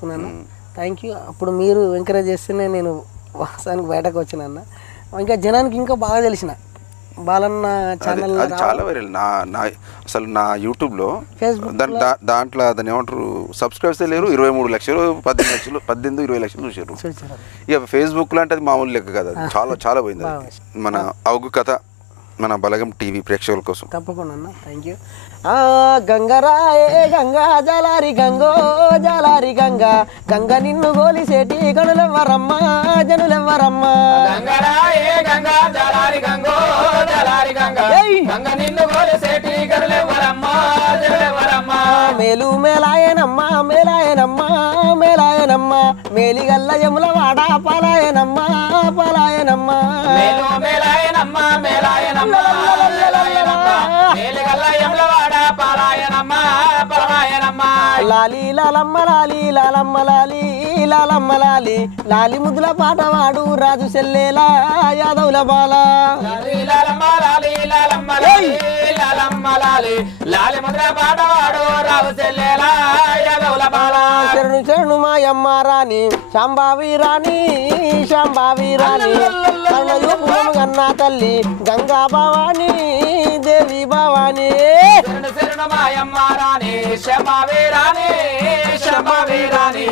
Thank you. అప్పుడు మీరు encourage చేస్తేనే నేను వాస్తవానికి బయటకు వచ్చిన అన్న. ఇంకా జనానికి ఇంకా బాగా తెలిసిన బాలన్న ఛానల్ చాలా వైరల్. అసలు నా యూట్యూబ్లో దాంట్లో దాన్ని ఏమంటారు సబ్స్క్రైబర్స్ లేరు. 23 లక్షలు 18-20 లక్షలు చూసారు. ఇక ఫేస్బుక్లో అంటే అది మామూలు లెక్క కదా, చాలా చాలా పోయింది. మన అవగు కథ మన బలగం టీవీ ప్రేక్షకుల కోసం తప్పకుండా అన్న. Thank you. గంగరాయే గంగా జలారి గంగో జలారి గంగా గంగ నిన్ను గోలిసేటి గనులెవ్వరమ్మ జనులెవ్వరమ్మ. గంగరాయే గంగా జలారి గంగో జలారి గంగా గంగ నిన్ను గోలిసేటి గనులెవ్వరమ్మ జనులెవ్వరమ్మ. మేలు మేలాయనమ్మ మేలాయనమ్మ మేలాయనమ్మ మేలిగల్ల యములవాడ పాలాయనమ్మ పాలాయనమ్మ. మేలు మేలాయనమ్మ మేలాయనమ్మ మేలాయనమ్మ మేలిగల్ల యములవాడ పాలాయనమ్మ పాలాయనమ్మ. లాలి లాలమ్మ లాలి లాలమ్మ లాలి లాలమ్మ లాలి లాలి ముద్దుల పాటవాడు రాజు సెల్లేలా యాదవుల బాల. లాలి లాలమ్మ లాలి లాలమ్మ లాలి లాలమ్మ లాలి లాలి ముద్దుల పాటవాడు రాజు సెల్లేలా యాదవుల బాల. శరణు శరణు మాయమ్మ రాణి శాంబావి రాణి శాంబావి రాణి కన్న తల్లి గంగా భవాని దేవి భవాని. శరణు శరణు మాయమ్మ రాణి శాంబావి రాణి శాంబావి రాణి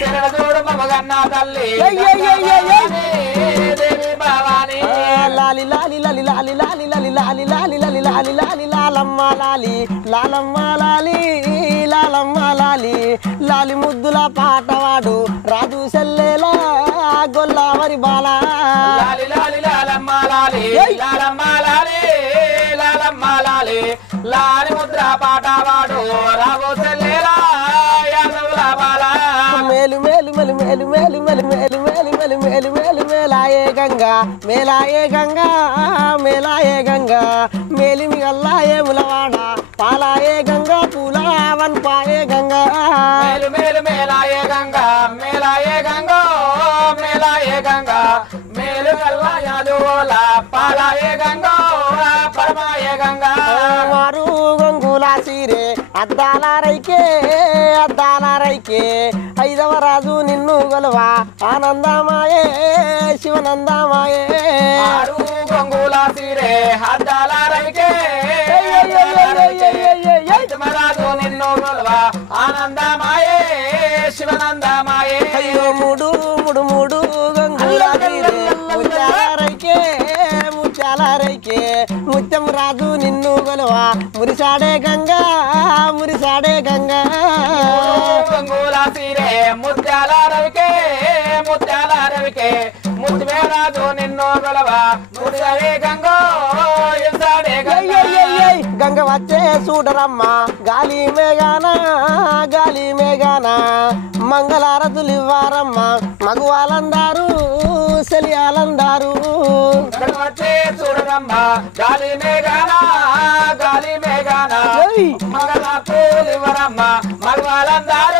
శరణ చూడు మగన్న తల్లి దేవి భవాని. లాలి లాలి లాలి లాలి లాలి లాలి లాలి లాలి లాలి లాలి లాలి లాలమ్మ లాలి లాలమ్మ లాలి లాలమ్మ లాలి లాలి ముద్దుల పాటవాడు రాజు సెల్లేలా గొల్లావరి బాల. లాలి లాలి లాలమ్మ లాలి లాలమ్మ లాలి లాలమ్మ లాలి లాలి ముద్ర పాటవాడు రాజు సెల్లేలా యాదవుల బాల. మేలు మేలు మేలు మేలు మేలు మేలు మేలు మేలు మేలు మేలు మేలు మేలాయే గంగా మేలాయే గంగా మేలాయే గంగా మేలిమి గల్లాయే ములవాడ పాలాయే గంగా పూలావన్ పాయే గంగా. మేలు మేలు మేలాయే గంగా మేలాయే గంగో మేలాయే గంగా మేలు గల్లా యాదవుల పాలాయే గంగో పరమాయే గంగా. మారు గంగుల సీరే అద్దాల రైకే అద్దాల రైకే ఐదవ రాజు నిన్ను గొలవా ఆనందమాయే శివనందమాయే. ఆరు గంగుల సీరే అద్దాల రైకే రాజు నిన్ను గొలవా ఆనందమాయే శివనందమాయే. అయ్యో మూడు మూడు మూడు గంగుల సీరే ముత్యాల రైకే ముత్యాల రైకే ముత్యం రాజు నిన్ను గొలవా మురిసాడే గంగా మురిసాడే గంగా. గంగుల సీరే ముత్యాల రవికే ముత్యాల రవికే ముత్యమే రాజు నిన్ను గొలవా మురిసాడే గంగో ఇసాడే గంగా. గంగ వచ్చే చూడరమ్మ గాలి మేఘానా గాలి మేఘానా మంగళారతులు ఇవ్వారమ్మ మగువాలందారు సెలియాలందారు. వచ్చే చూడరమ్మ గాలి మేఘానా గాలి మేఘానా మంగళారతులు ఇవ్వరమ్మ మగవాళ్ళందారు